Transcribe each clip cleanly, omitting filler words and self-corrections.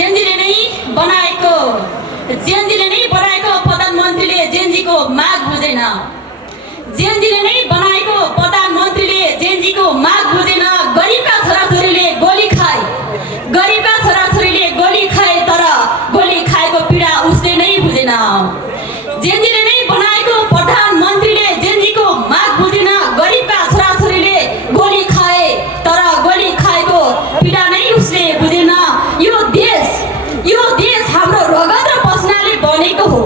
जेनजीले नै बनाएको प्रधानमन्त्रीले जेनजीको माग बुझेन। जेनजीले नै बनाएको प्रधानमन्त्रीले जेनजीको माग बुझेन। गरिबका छोराछोरीले गोली खाए, तर गोली खाएको पीडा उसले नै बुझेन। जेनजीले नै बनाएको प्रधानमन्त्रीले जेनजीको माग बुझेन। गरिबका छोराछोरीले गोली खाए, तर गोली खाएको पीडा नै उसले बुझेन। यो देश हाम्रो रगत र पसिनाले बनेको हो।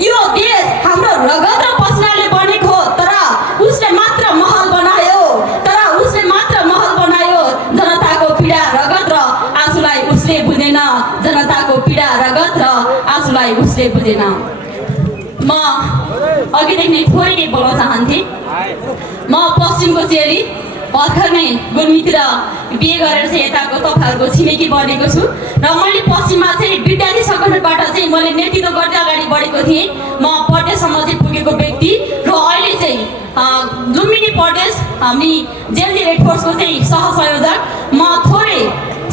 यो देश हाम्रो रगत र पसिनाले बनेको हो। तर उसले मात्र महल बनायो। जनताको पीडा रगत र आँसुलाई उसले बुझेन। जनताको पीडा रगत र आँसुलाई उसले बुझेन। म अघिदेखि नै थोरै नै बोल्न चाहन्थेँ। म पश्चिमको चेली भर्खर नै गुल्मीतिर बिहे गरेर चाहिँ यताको तपाईँहरूको छिमेकी बनेको छु र मैले पश्चिममा चाहिँ विद्यार्थी सङ्गठनबाट चाहिँ मैले नेतृत्व गर्दै अगाडि बढेको थिएँ। म प्रदेशसम्म चाहिँ पुगेको व्यक्ति र अहिले चाहिँ लुम्बिनी प्रदेश हामी जेनजी रेड फोर्सको चाहिँ सहसंयोजक। म थोरै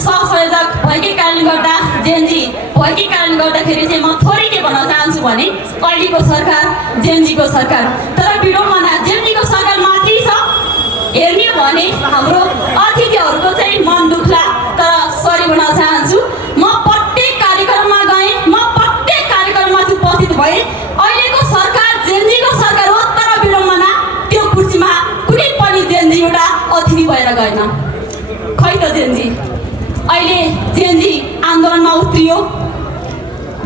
सहसंयोजक भएकै कारणले गर्दा जेनजी भएकै कारणले गर्दाखेरि चाहिँ म थोरै के भन्न चाहन्छु भने अहिलेको सरकार जेनजीको सरकार, तर विडम्बना जेनजीको सरकार माथि छ। हेर्ने भने हाम्रो अतिथिहरूको चाहिँ मन दुख्ला, तर सरी भन्न चाहन्छु। म प्रत्येक कार्यक्रममा गएँ, म प्रत्येक कार्यक्रममा उपस्थित भएँ। अहिलेको सरकार जेनजीको सरकार हो, तर विडम्बना त्यो कुर्सीमा कुनै पनि जेनजी एउटा अतिथि भएर गएन। खै त जेनजी अहिले जेनजी आन्दोलनमा उत्रियो।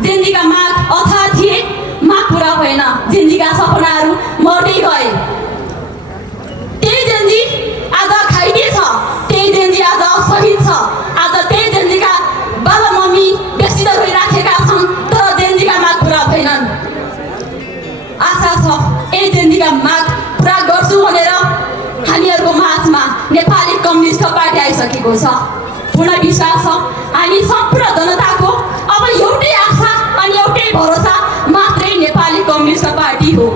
जेनजीका माग अथाह थिए, माग पुरा भएन। जेनजीका सपनाहरू मर्दै गए। त्यही जेनजी आज खाइदिएछ, त्यही जेनजी आज शहीद छ। आज त्यही जेनजीका बाबा मम्मी व्यस्त भइराखेका छन्, तर जेनजीका माग पुरा भएनन्। आशा छ यही जेनजीका माग पुरा गर्छु भनेर हामीहरूको माझमा नेपाली कम्युनिस्ट पार्टी आइसकेको छ। पूर्ण विश्वास छ हामी सम्पूर्ण जनताको अब एउटै आशा अनि एउटै भरोसा मात्रै नेपाली कम्युनिस्ट पार्टी हो।